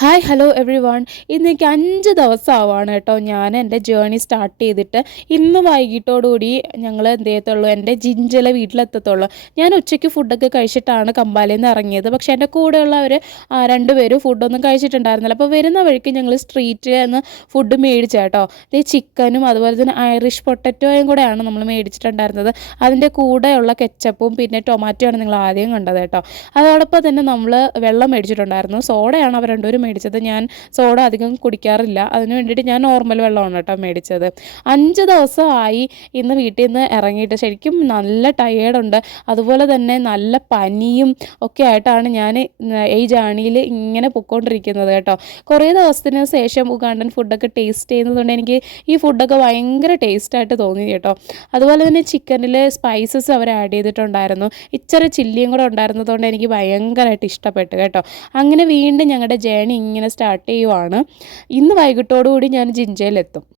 Hi hello every one. ഇന്നെനിക്ക് 5 ദിവസമാവാണ് കേട്ടോ ഞാൻ എൻ്റെ ജേർണി സ്റ്റാർട്ട് ചെയ്തിട്ട്. ഇന്ന് വൈകിട്ടോടുകൂടി ഞങ്ങൾ എന്ത് ചെയ്യത്തുള്ളൂ, എൻ്റെ ജിഞ്ചിലെ വീട്ടിലെത്തത്തുള്ളൂ. ഞാൻ ഉച്ചയ്ക്ക് ഫുഡൊക്കെ കഴിച്ചിട്ടാണ് കമ്പാലയിൽ നിന്ന് ഇറങ്ങിയത്. പക്ഷേ എൻ്റെ കൂടെയുള്ളവർ രണ്ടുപേരും ഫുഡൊന്നും കഴിച്ചിട്ടുണ്ടായിരുന്നില്ല. അപ്പോൾ വരുന്ന വഴിക്ക് ഞങ്ങൾ സ്ട്രീറ്റിൽ നിന്ന് ഫുഡ് മേടിച്ചു കേട്ടോ. ഈ ചിക്കനും അതുപോലെ തന്നെ ഐറിഷ് പൊട്ടറ്റോയും കൂടെയാണ് നമ്മൾ മേടിച്ചിട്ടുണ്ടായിരുന്നത്. അതിൻ്റെ കൂടെയുള്ള കെച്ചപ്പും പിന്നെ ടൊമാറ്റോയാണ് നിങ്ങൾ ആദ്യം കണ്ടത് കേട്ടോ. അതോടൊപ്പം തന്നെ നമ്മൾ വെള്ളം മേടിച്ചിട്ടുണ്ടായിരുന്നു. സോഡയാണ് അവർ രണ്ടുപേരും മേടിച്ചത്. ഞാൻ സോഡ അധികം കുടിക്കാറില്ല. അതിന് വേണ്ടിയിട്ട് ഞാൻ നോർമൽ വെള്ളമാണ് കേട്ടോ മേടിച്ചത്. 5 ദിവസമായി ഇന്ന് വീട്ടിൽ നിന്ന് ഇറങ്ങിയിട്ട്. ശരിക്കും നല്ല ടയേർഡുണ്ട്. അതുപോലെ തന്നെ നല്ല പനിയും ഒക്കെ ആയിട്ടാണ് ഞാൻ ഈ ജേർണിയിൽ ഇങ്ങനെ പൊയ്ക്കൊണ്ടിരിക്കുന്നത് കേട്ടോ. കുറേ ദിവസത്തിന് ശേഷം ഉഗാണ്ടൻ ഫുഡൊക്കെ ടേസ്റ്റ് ചെയ്യുന്നതുകൊണ്ട് എനിക്ക് ഈ ഫുഡൊക്കെ ഭയങ്കര ടേസ്റ്റായിട്ട് തോന്നി കേട്ടോ. അതുപോലെ തന്നെ ചിക്കനിൽ സ്പൈസസ് അവർ ആഡ് ചെയ്തിട്ടുണ്ടായിരുന്നു. ഇച്ചിരി ചില്ലിയും കൂടെ ഉണ്ടായിരുന്നതുകൊണ്ട് എനിക്ക് ഭയങ്കരമായിട്ട് ഇഷ്ടപ്പെട്ടു കേട്ടോ. അങ്ങനെ വീണ്ടും ഞങ്ങളുടെ ജേർണി ഇങ്ങനെ സ്റ്റാർട്ട് ചെയ്യുവാണ്. ഇന്ന് വൈകിട്ടോടുകൂടി ഞാൻ ജിഞ്ചയിലെത്തും.